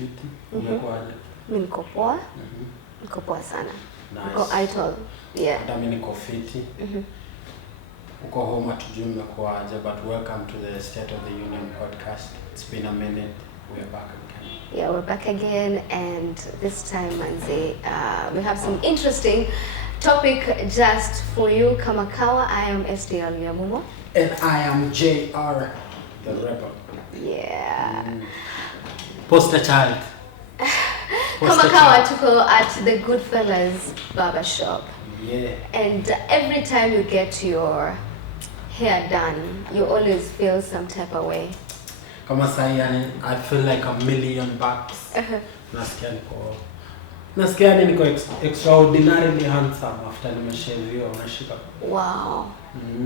fiti. Umekuaje? Mimi niko poa. Niko poa sana. Niko idle. Yeah. Hata mimi niko fiti. Uko home tujui umekuaje, but welcome to the State of the Union podcast. It's been a minute. We're back again. Yeah, we're back again, and this time, Manze, we have some interesting topic just for you. Kamakawa, I am STL Yamumo. And I am JR, the rebel. Yeah. Poster child. Kamakawa tuko at the Goodfellas barber shop. Yeah. And every time you get your hair done, you always feel some type of way. Kama sahi, I feel like $1,000,000. Nasikia niko extraordinarily handsome after nimeshave unashika. Wow.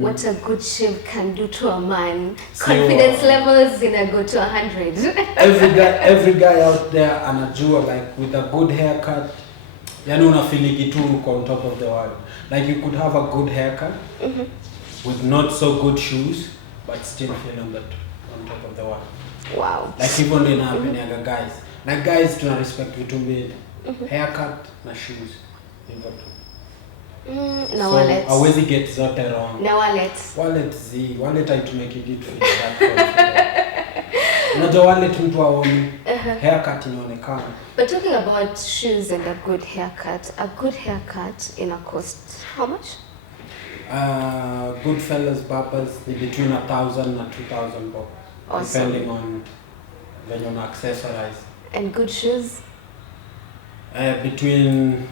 What a good shave can do to a man. Confidence levels go to 100. every guy out there anajua, like, with a good haircut, yani unafeel tu on top of the world. Like, you could have a good haircut with not so good shoes, but still feel on top of the world. Wow. Like, even in happening guys. Like, guys tuna respect vitu mbili. Haircut na shoes. Na so, wallet. Hawezi get zote wrong. Na wallet. Wallet haitumeki kitu for that. Unajua wallet mtu aoni. Haircut inaonekana. But talking about shoes and a good haircut in a cost how much? Goodfellas barbers ni between 1,000 and 2,000 bob. Awesome. Depending on when you accessorize. And good shoes? Between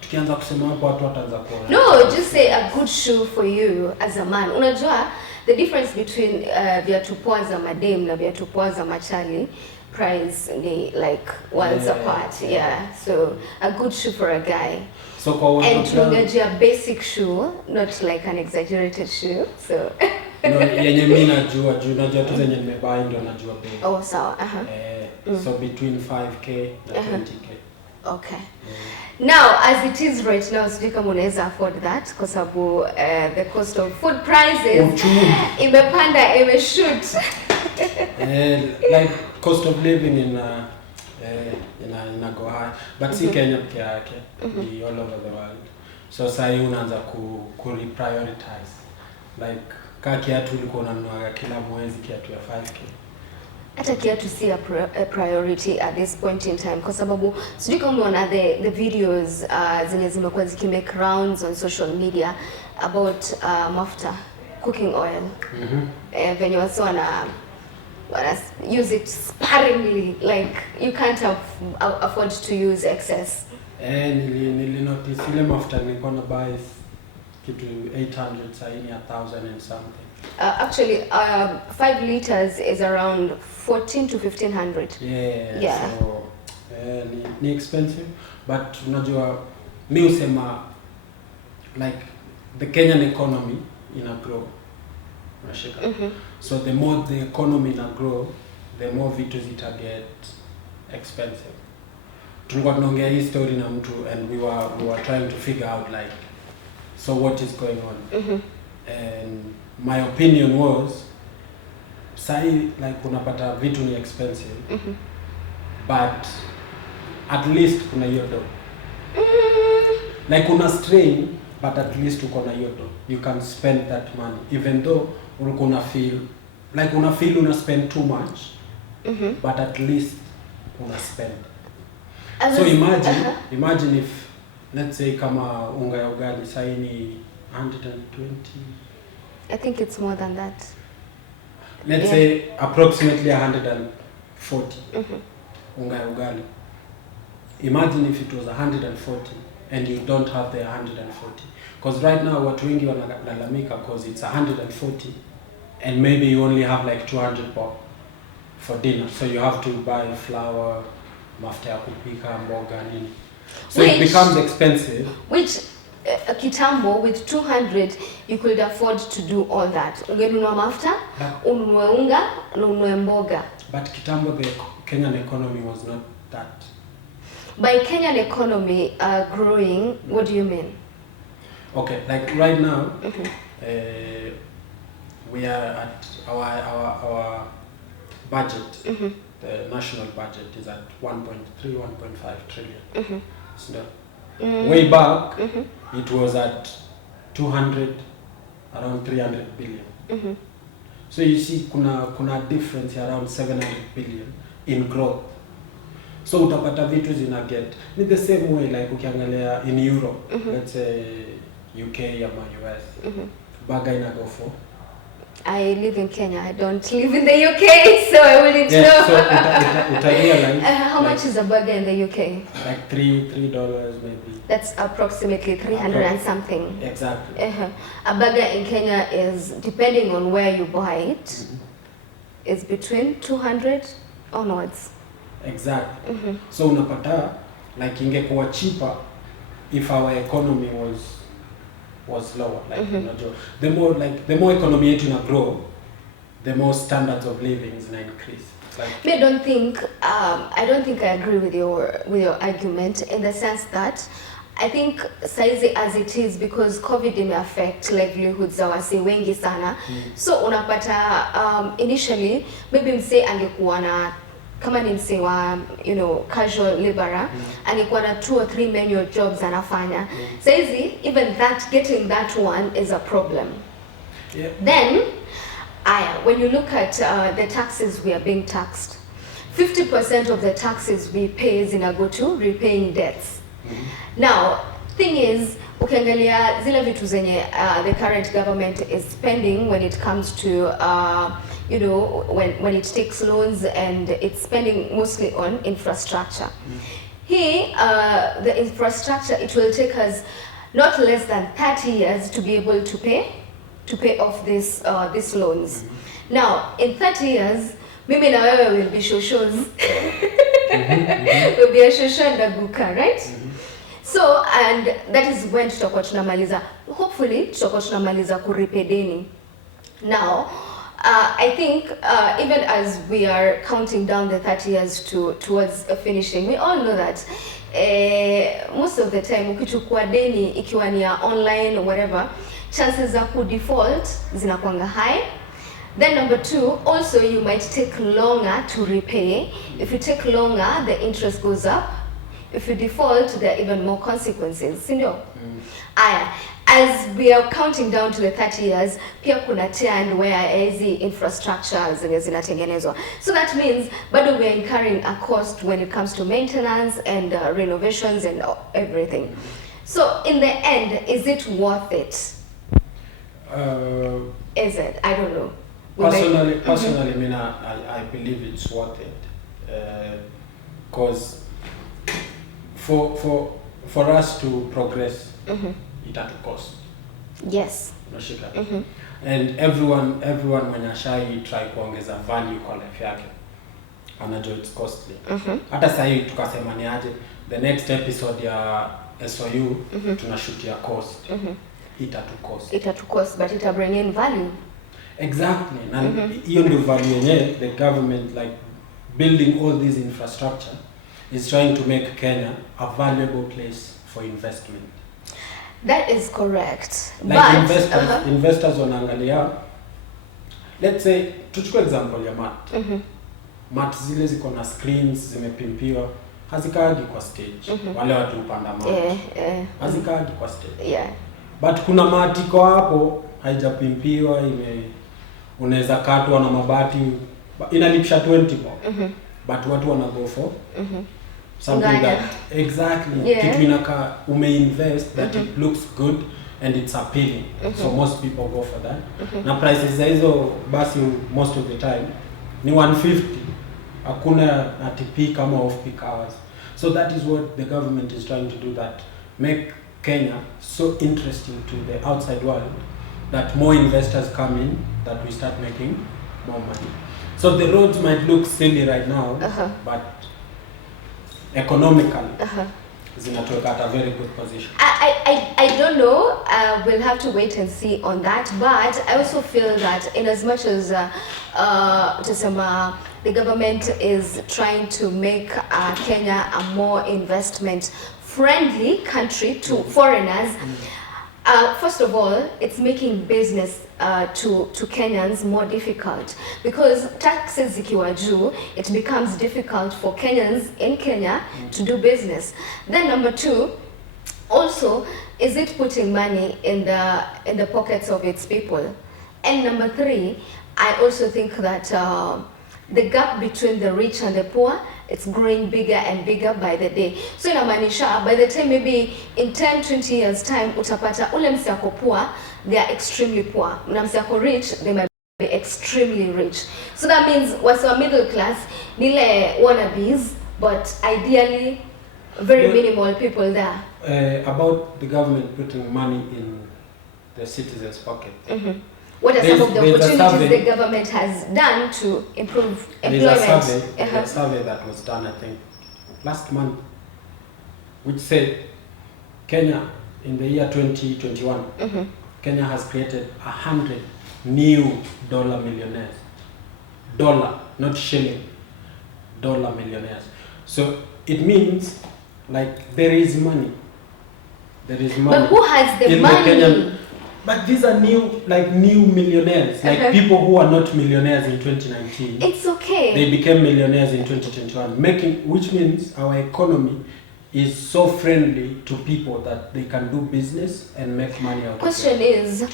tukianza kusema hapo watu wataanza kuona. No, just say a good shoe for you as a man. Unajua the difference between viatu poa za madem na viatu poa za machali, price ni like worlds apart. Yeah. So a good shoe for a guy. So kwa and tunangajia basic shoe, not like an exaggerated shoe. So no, yenye mimi najua tu zenye nimebuy ndio najua bei. Oh, sawa. So between 5k na 20k. Okay. Now, as it is right now, sijui kama unaweza afford that kwa sababu the cost of food prices imepanda, imeshoot. Like cost of living in go high, but si Kenya peke yake, all over the world. So sasa unaanza ku reprioritize. Like kama kiatu ulikuwa unanunua kila mwezi kiatu ya 5k. Hata kiatu si a priority at this point in time kwa sababu sijui kama unaona the videos zenye zimekuwa zikimake rounds on social media about mafuta, cooking oil. When you also wanna use it sparingly, like you can't afford to use excess. Nili notice ile mafuta nilikuwa na buy kitu 800 saini 1,000 and something. Actually, 5 liters is around 14 to 1,500. Yeah. So ni expensive, but unajua mimi usema like the Kenyan economy ina grow. Unashika. So the more the economy ina grow, the more vitu zita get expensive. Tulikuwa tunaongea hii story na mtu and we were trying to figure out like, so what is going on. And my opinion was say like unapata vitu ni expensive, but at least kuna hiyo do. Like una strain, but at least uko na hiyo do. You can spend that money even though una feel una spend too much, but at least una spend. So imagine if, let's say kama unga ya ugali sai ni 120. I think it's more than that. Let's say approximately 140. Unga ya ugali. Imagine if it was 140 and you don't have the 140. Because right now watu wengi wanalalamika because it's 140 and maybe you only have like 200 bob for dinner. So you have to buy flour, mafuta ya kupika, mboga nini. So it becomes expensive. Which kitambo with 200 you could afford to do all that. Ungenunua mafuta, ununue unga, na ununue mboga. But kitambo the Kenyan economy was not that. By Kenyan economy growing, what do you mean? Okay, like right now, we are at our budget the national budget is at 1.3, 1.5 trillion. So Mm. way back, it was at 200, around 300 billion. So you see, kuna difference around 700 billion in growth. So utapata vitu zina get in the same way like ukiangalia in Europe, let's say UK ama US, burger ina go for. I live in Kenya. I don't live in the UK, so I wouldn't know. So uta realize how much is a burger in the UK? Like $3 maybe. That's approximately 300 and something. Exactly. A burger in Kenya is, depending on where you buy it, is between 200 onwards. Exactly. So unapata like ingekuwa cheaper if our economy was lower. Like the more economy yetu ina grow, the more standards of living is gonna increase. Like, I don't think I agree with your argument in the sense that I think saizi as it is, because COVID may affect livelihoods za wasi wengi sana. So unapata initially maybe mse angekuwa na kama ni mse wa casual laborer, angekuwa na 2 or 3 manual jobs anafanya. Saizi even that, getting that one is a problem. Then when you look at the taxes we are being taxed, 50% of the taxes we pay is go to repaying debts. Now, thing is, ukiangalia zile vitu zenye the current government is spending when it comes to when it takes loans, and it's spending mostly on infrastructure. Here, the infrastructure, it will take us not less than 30 years to be able to pay off these loans. Now, in 30 years, mimi na wewe will be shoshos. Will be a shosho and a guka, right? So, and that is when tutakuwa tunamaliza, hopefully tutakuwa tunamaliza kuripe deni. Now, I think even as we are counting down the 30 years towards finishing, we all know that most of the time ukichukua deni ikiwa ni ya online or whatever, chances za ku default zinakuanga high. Then number 2, also you might take longer to repay. If you take longer, the interest goes up. If you default, there are even more consequences. Sindio? As we are counting down to the 30 years, pia kuna trend where hizi infrastructure zinatengenezwa. So that means bado we are incurring a cost when it comes to maintenance and renovations and everything. So in the end, is it worth it? Is it? I don't know. Personally, I mean, I believe it's worth it. Because for us to progress, it had to cost. Yes. And everyone when ashai try kuongeza value kwa life yake, anajua it's costly. Hata sasa tukasema ni aje the next episode ya SOU tunashoot ya cost. It had to cost, but it bring in value. Exactly. And hiyo ndio value yenyewe the government, like building all this infrastructure, is trying to make Kenya a valuable place for investment. That is correct. Like investors wanaangalia, let's say tuchukue example ya mat. Mat zile ziko na screens zimepimpiwa, hazikaagi kwa stage. Wale watu upanda mat. Hazikaagi kwa stage. But kuna mat iko hapo haijapimpiwa, unaweza katwa na mabati, inalipisha 20 bob. But watu wana go for something that kitu inaka umeinvest that it looks good and it's appealing. So most people go for that. Na prices za hizo basi most of the time ni 150. Hakuna ati peak kama off peak hours. So that is what the government is trying to do, that make Kenya so interesting to the outside world that more investors come in, that we start making more money. So the roads might look silly right now, but economically, zinatuweka at a very good position. I don't know. We'll have to wait and see on that. But I also feel that in as much as the government is trying to make Kenya a more investment-friendly country to foreigners, First of all, it's making business to Kenyans more difficult because taxes zikiwa juu, it becomes difficult for Kenyans in Kenya to do business. Then number two, also, is it putting money in the pockets of its people? And number three, I also think that the gap between the rich and the poor, it's growing bigger and bigger by the day. So inamaanisha by the time maybe in 10-20 years time utapata ule msiako poor, they are extremely poor. Na msiako rich, they might be extremely rich. So that means what's middle class, nile wannabes, but ideally very minimal people there. About the government putting money in the citizens' pocket. What are some of the opportunities the government has done to improve employment? There's a survey that was done, I think, last month, which said Kenya, in the year 2021, Kenya has created 100 new dollar millionaires. Dollar, not shilling. Dollar millionaires. So it means, like, there is money. There is money. But who has the money? But these are new millionaires, like people who are not millionaires in 2019. It's okay. They became millionaires in 2021, which means our economy is so friendly to people that they can do business and make money out Question of it. is,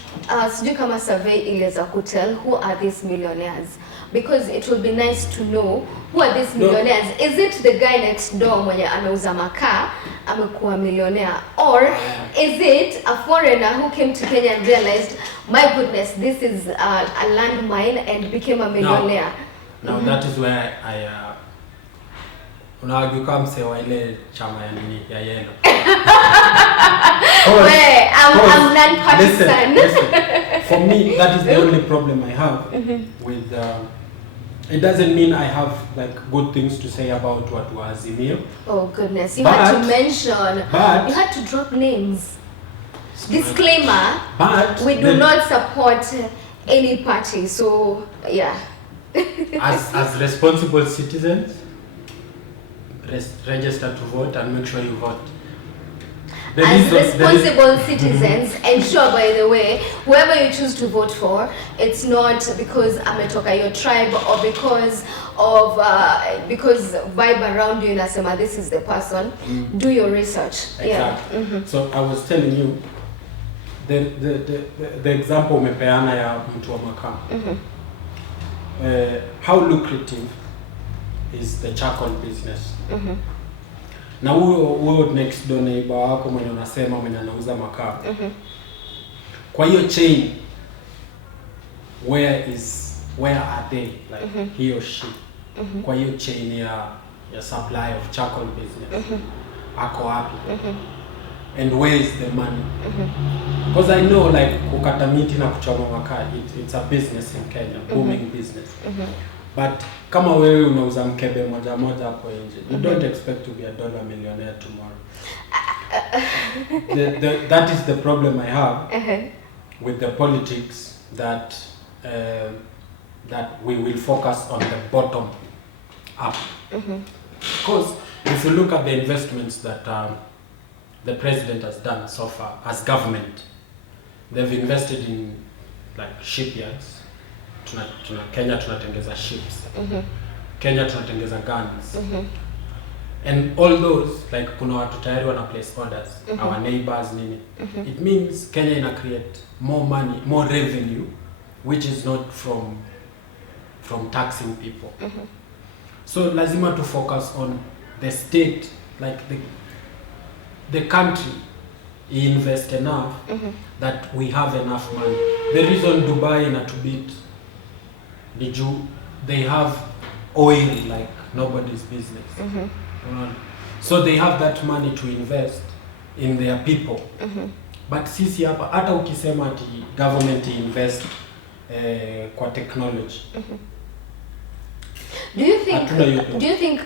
sijui kama survey iliweza kutel who are these millionaires? Because it will be nice to know who are these millionaires. Is it the guy next door mwenye anauza makaa amekuwa millionaire, or is it a foreigner who came to Kenya and realized, my goodness, this is a landmine and became a millionaire? Now that is where I unajua msewa ile chama ya nini ya yellow. I'm non-partisan. Listen. For me, that is the only problem I have with. It doesn't mean I have like good things to say about what was Azimio. Oh goodness, you had to mention. You had to drop names. Disclaimer. But we do not support any party. So yeah. as responsible citizens, register to vote and make sure you vote. As responsible citizens, ensure, by the way, whoever you choose to vote for, it's not because ametoka your tribe or because vibe around you inasema this is the person. Do your research. Exactly. Yeah. So I was telling you the example umepeana ya mtu wa makaa. How lucrative is the charcoal business? Na huyo next door neighbor wako mwenye unasema mwenye anauza makaa. Kwa hiyo chain, where are they, like he or she? Kwa hiyo chain ya supply of charcoal business. Ako wapi? And where is the money? Because I know like kukata miti na kuchoma makaa, it's a business in Kenya, booming business. But kama wewe unauza mkebe moja hapo nje, you don't expect to be a dollar millionaire tomorrow. That is the problem I have with the politics that we will focus on the bottom up. Because if you look at the investments that the president has done so far as government, they've invested in like shipyards. Kenya tunatengeza ships. Kenya tunatengeza guns. And all those, like kuna watu tayari wana place orders, our neighbors nini. It means Kenya ina create more money, more revenue, which is not from taxing people. So lazima to focus on the state, like the country invest enough that we have enough money. The reason Dubai inatubit they have oil like nobody's business. So they have that money to invest in their people. But sisi hapa hata ukisema ati government invest kwa technology. Do you think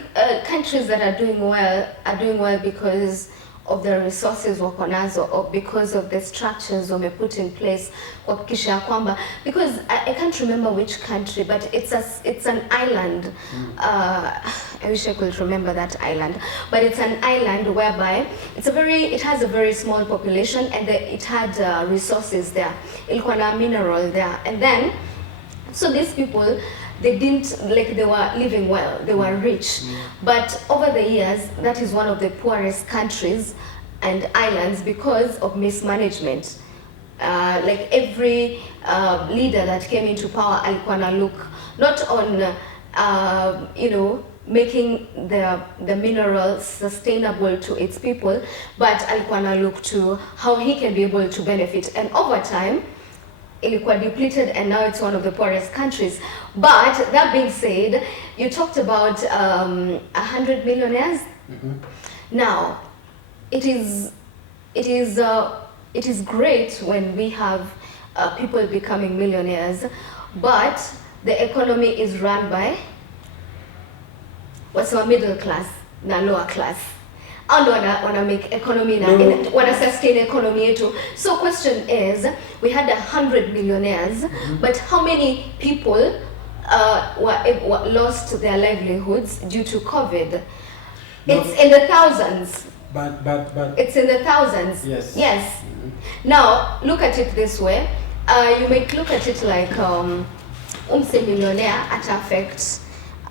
countries that are doing well because of the resources wako nazo, or because of the structures wame put in place kuhakikisha kwamba, because I can't remember which country, but it's an island I wish I could remember that island, but it's an island whereby it has a very small population, and it had resources there. Ilikuwa na mineral there, and then so these people, they were living well, they were rich, but over the years that is one of the poorest countries and islands because of mismanagement. Like every leader that came into power alikuwa na look not on making the minerals sustainable to its people, but alikuwa na look to how he can be able to benefit, and over time ilikuwa depleted, and now it's one of the poorest countries. But that being said, you talked about 100 millionaires. Now it is great when we have people becoming millionaires, but the economy is run by what's our middle class na lower class. And wanna make economy wanna sustain economy yetu. So question is, we had 100 millionaires, but how many people lost their livelihoods due to COVID? No. It's in the thousands. But it's in the thousands. Yes. Now look at it this way. You may look at it like millionaire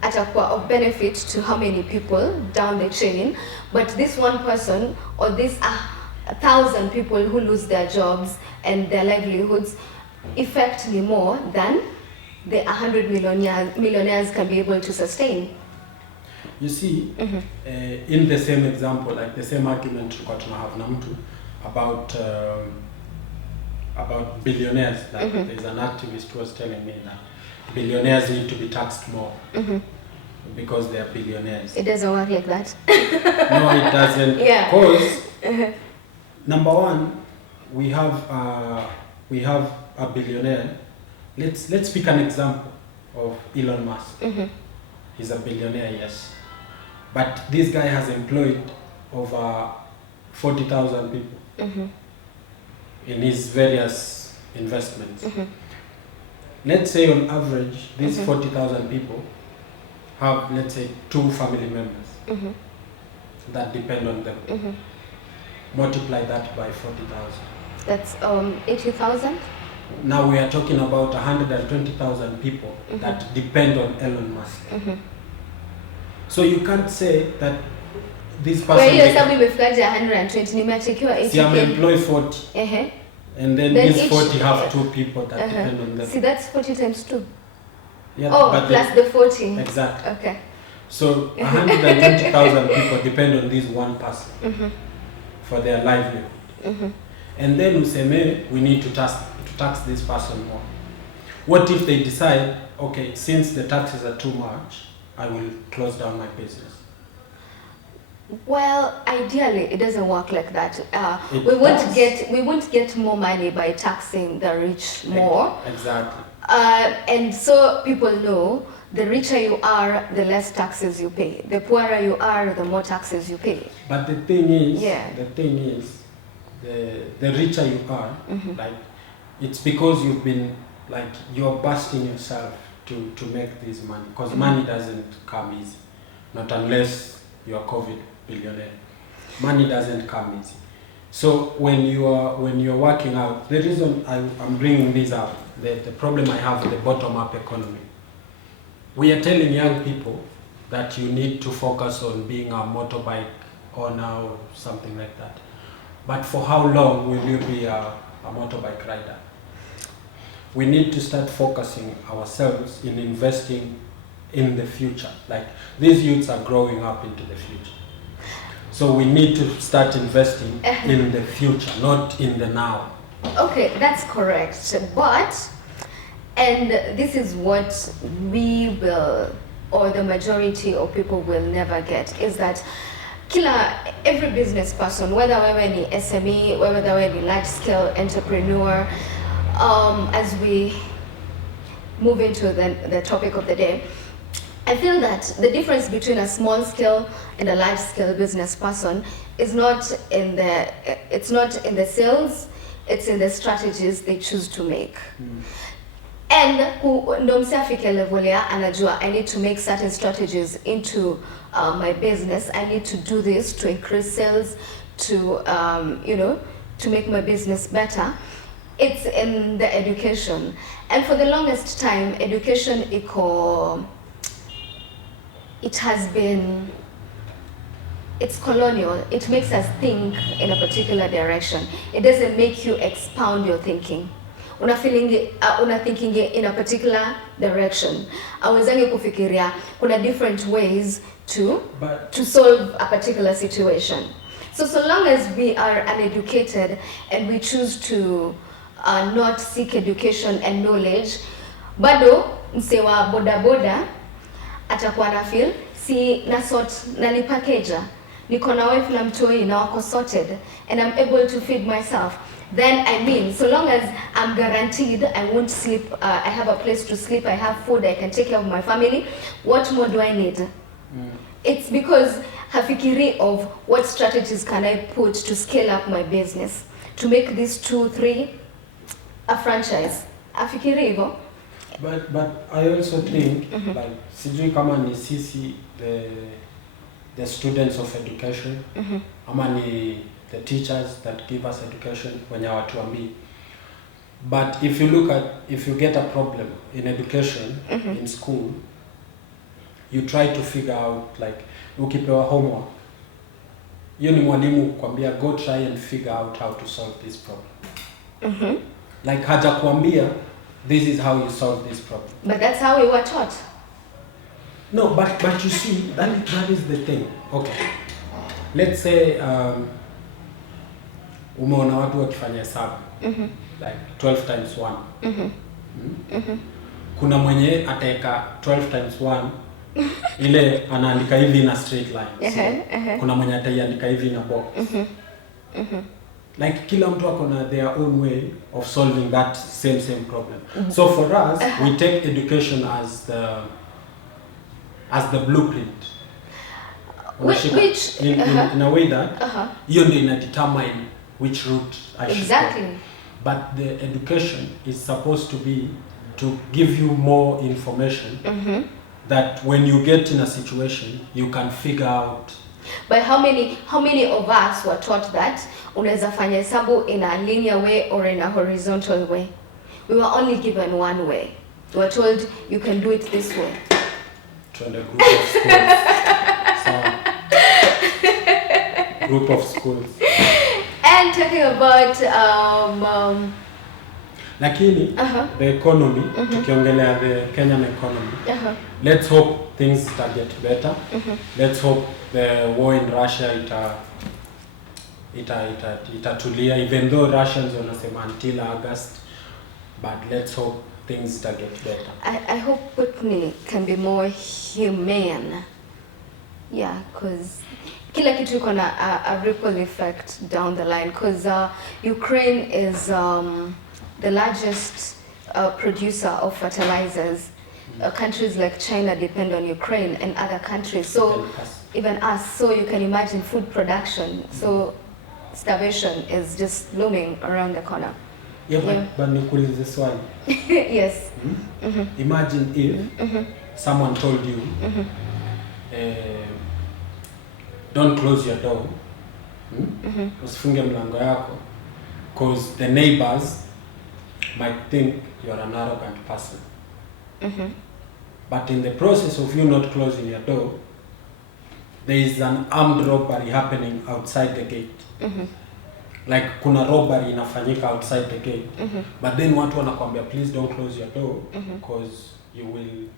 atakuwa of benefit to how many people down the chain, but this one person or this 1,000 people who lose their jobs and their livelihoods affect me more than the 100 millionaires can be able to sustain. You see, in the same example, like the same argument tulikuwa tunahave na mtu about billionaires, like there's an activist who was telling me that billionaires need to be taxed more because they are billionaires. It doesn't work like that. No, it doesn't. Because number one, we have a billionaire. Let's pick an example of Elon Musk. He's a billionaire, yes, but this guy has employed over 40,000 people in his various investments. Let's say on average, these 40,000 people have, let's say, 2 family members that depend on them. Multiply that by 40,000. That's 80,000? Now we are talking about 120,000 people that depend on Elon Musk. So you can't say that this person... Well, you're saying we've got 120, nimeachekiwa 80. See, I'm employed 40. And then these 40 have 2 people that depend on them. See, that's 40 times 2. Yeah, but plus the 40. Exactly. Okay. So 120,000 people depend on this one person for their livelihood. And then we need to tax this person more. What if they decide, okay, since the taxes are too much, I will close down my business? Well, ideally, it doesn't work like that. We won't get more money by taxing the rich more. Exactly. And so people know, the richer you are, the less taxes you pay. The poorer you are, the more taxes you pay. But the thing is, the richer you are, like, it's because you've been, like, you're busting yourself to make this money. Because money doesn't come easy, not unless you're a COVID billionaire. Money doesn't come easy. So when you're working out, the reason I'm bringing this up, the problem I have with the bottom-up economy, we are telling young people that you need to focus on being a motorbike owner or something like that. But for how long will you be a motorbike rider? We need to start focusing ourselves in investing in the future. Like, these youths are growing up into the future. So we need to start investing in the future, not in the now. Okay, that's correct. But, and this is what we will, or the majority of people will never get, is that every business person, whether we're any SME, whether we're any large-scale entrepreneur, as we move into the topic of the day, I feel that the difference between a small-scale and a large-scale business person is not in the sales, it's in the strategies they choose to make. And ndo mse afike level ya anajua I need to make certain strategies into my business. I need to do this to increase sales, to you know, to make my business better. It's in the education. And for the longest time, education it has been, it's colonial. It makes us think in a particular direction. It doesn't make you expound your thinking. Una thinking in a particular direction. Awezange kufikiria kuna different ways to solve a particular situation. So long as we are uneducated and we choose to not seek education and knowledge, bado mse wa boda boda atakuwa na feel si na sort nalipakeja, niko na wife na mtoi na wako sorted and I'm able to feed myself, then I mean, so long as I'm guaranteed I won't sleep, I have a place to sleep, I have food, I can take care of my family, what more do I need? It's because hafikiri of what strategies can I put to scale up my business, to make this 2, 3 a franchise. Hafikiri hivyo. But I also think like sijui kama ni sisi the students of education ama ni the teachers that give us education wenye watuambii. But if you get a problem in education in school, you try to figure out, like ukipewa homework, hiyo ni mwalimu kukwambia go try and figure out how to solve this problem. Like haja kuambia this is how you solve this problem. But that's how we were taught. No, but you see, that is the thing. Okay. Let's say umeona watu wakifanya hesabu. Like 12 times 1. Kuna mwenye ataweka 12 times 1 ile anaandika hivi na straight line. So, kuna mwenye ataiandika hivi na box. Like kila mtu ako na their own way of solving that same problem. So for us, we take education as the blueprint. Which in a way that hiyo ndio ina determine which route I should exactly go. But the education is supposed to be to give you more information that when you get in a situation you can figure out. But how many of us were taught that unaweza fanya hesabu in a linear way or in a horizontal way? We were only given one way. We were told you can do it this way. To a group of schools. So, group of schools. And talking about lakini the economy, tukiongelea the Kenyan economy, let's hope things get better. Let's hope the war in Russia itatulia, even though Russians wanasema until August, but let's hope things get better. I hope Putin can be more humane. Yeah, because kila kitu iko na a ripple effect down the line, because Ukraine is the largest producer of fertilizers. Countries like China depend on Ukraine and other countries, so even us. So you can imagine food production. So starvation is just looming around the corner. Yeah. But nikuulize swali. Yes. Imagine if someone told you, don't close your door, usifunge mlango yako, because the neighbors might think you're an arrogant person. But in the process of you not closing your door, there is an armed robbery happening outside the gate. Like kuna robbery inafanyika outside the gate. But then watu wanakuambia please don't close your door because you will